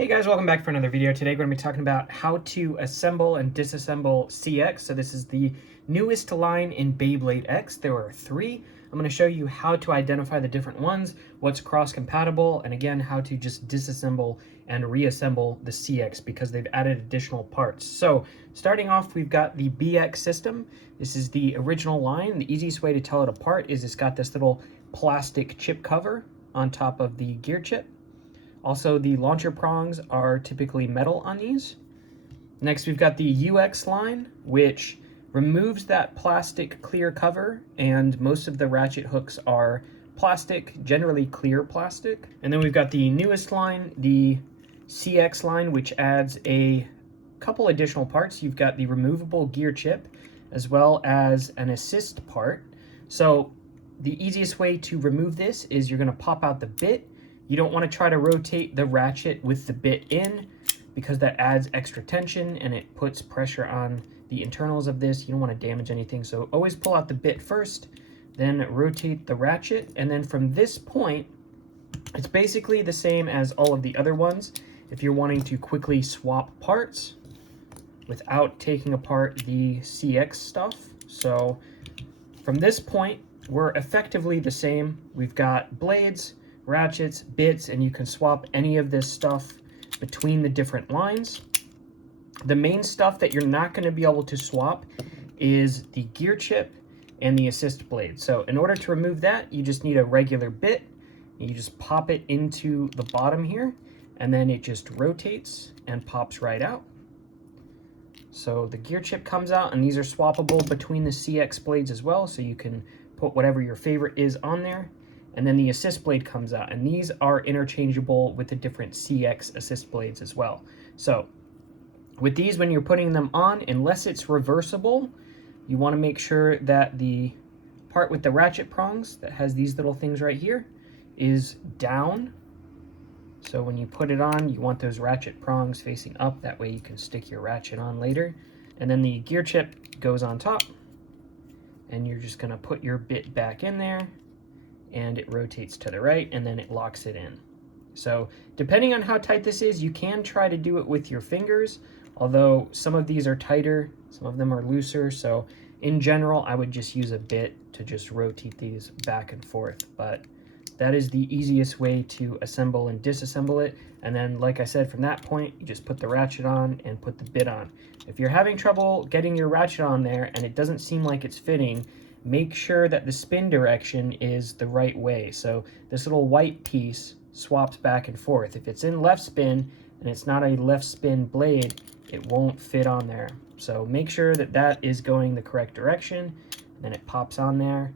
Hey guys, welcome back for another video. Today we're going to be talking about how to assemble and disassemble CX. So this is the newest line in Beyblade X. There are 3. I'm going to show you how to identify the different ones, what's cross-compatible, and again, how to just disassemble and reassemble the CX because they've added additional parts. So starting off, we've got the BX system. This is the original line. The easiest way to tell it apart is it's got this little plastic chip cover on top of the gear chip. Also, the launcher prongs are typically metal on these. Next, we've got the UX line, which removes that plastic clear cover, and most of the ratchet hooks are plastic, generally clear plastic. And then we've got the newest line, the CX line, which adds a couple additional parts. You've got the removable gear chip, as well as an assist part. So the easiest way to remove this is you're going to pop out the bit. You don't want to try to rotate the ratchet with the bit in because that adds extra tension and it puts pressure on the internals of this. You don't want to damage anything, so always pull out the bit first, then rotate the ratchet, and then from this point, it's basically the same as all of the other ones if you're wanting to quickly swap parts without taking apart the CX stuff. So from this point, we're effectively the same. We've got blades, ratchets, bits, and you can swap any of this stuff between the different lines. The main stuff that you're not going to be able to swap is the gear chip and the assist blade. So in order to remove that, you just need a regular bit. You just pop it into the bottom here, and then it just rotates and pops right out. So the gear chip comes out, and these are swappable between the CX blades as well, so you can put whatever your favorite is on there. And then the assist blade comes out, and these are interchangeable with the different CX assist blades as well. So with these, when you're putting them on, unless it's reversible, you want to make sure that the part with the ratchet prongs that has these little things right here is down. So when you put it on, you want those ratchet prongs facing up. That way you can stick your ratchet on later. And then the gear chip goes on top, and you're just going to put your bit back in there, and it rotates to the right, and then it locks it in. So depending on how tight this is, you can try to do it with your fingers, although some of these are tighter, some of them are looser. So in general, I would just use a bit to just rotate these back and forth. But that is the easiest way to assemble and disassemble it. And then, like I said, from that point, you just put the ratchet on and put the bit on. If you're having trouble getting your ratchet on there and it doesn't seem like it's fitting, make sure that the spin direction is the right way. So this little white piece swaps back and forth. If it's in left spin and it's not a left spin blade, it won't fit on there. So make sure that that is going the correct direction. And then it pops on there.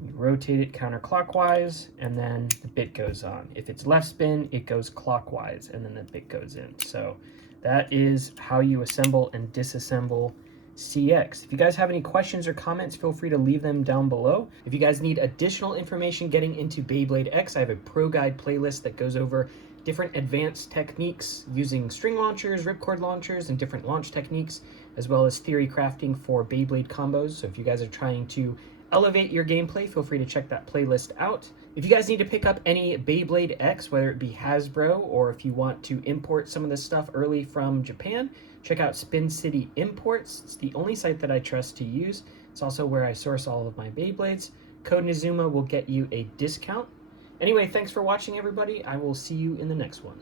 You rotate it counterclockwise, and then the bit goes on. If it's left spin, it goes clockwise, and then the bit goes in. So that is how you assemble and disassemble CX. If you guys have any questions or comments, feel free to leave them down below. If you guys need additional information getting into Beyblade X, I have a pro guide playlist that goes over different advanced techniques using string launchers, ripcord launchers, and different launch techniques, as well as theory crafting for Beyblade combos. So if you guys are trying to elevate your gameplay, feel free to check that playlist out. If you guys need to pick up any Beyblade X, whether it be Hasbro or if you want to import some of this stuff early from Japan, check out Spin City Imports. It's the only site that I trust to use. It's also where I source all of my Beyblades. Code Nizuma will get you a discount. Anyway, thanks for watching, everybody. I will see you in the next one.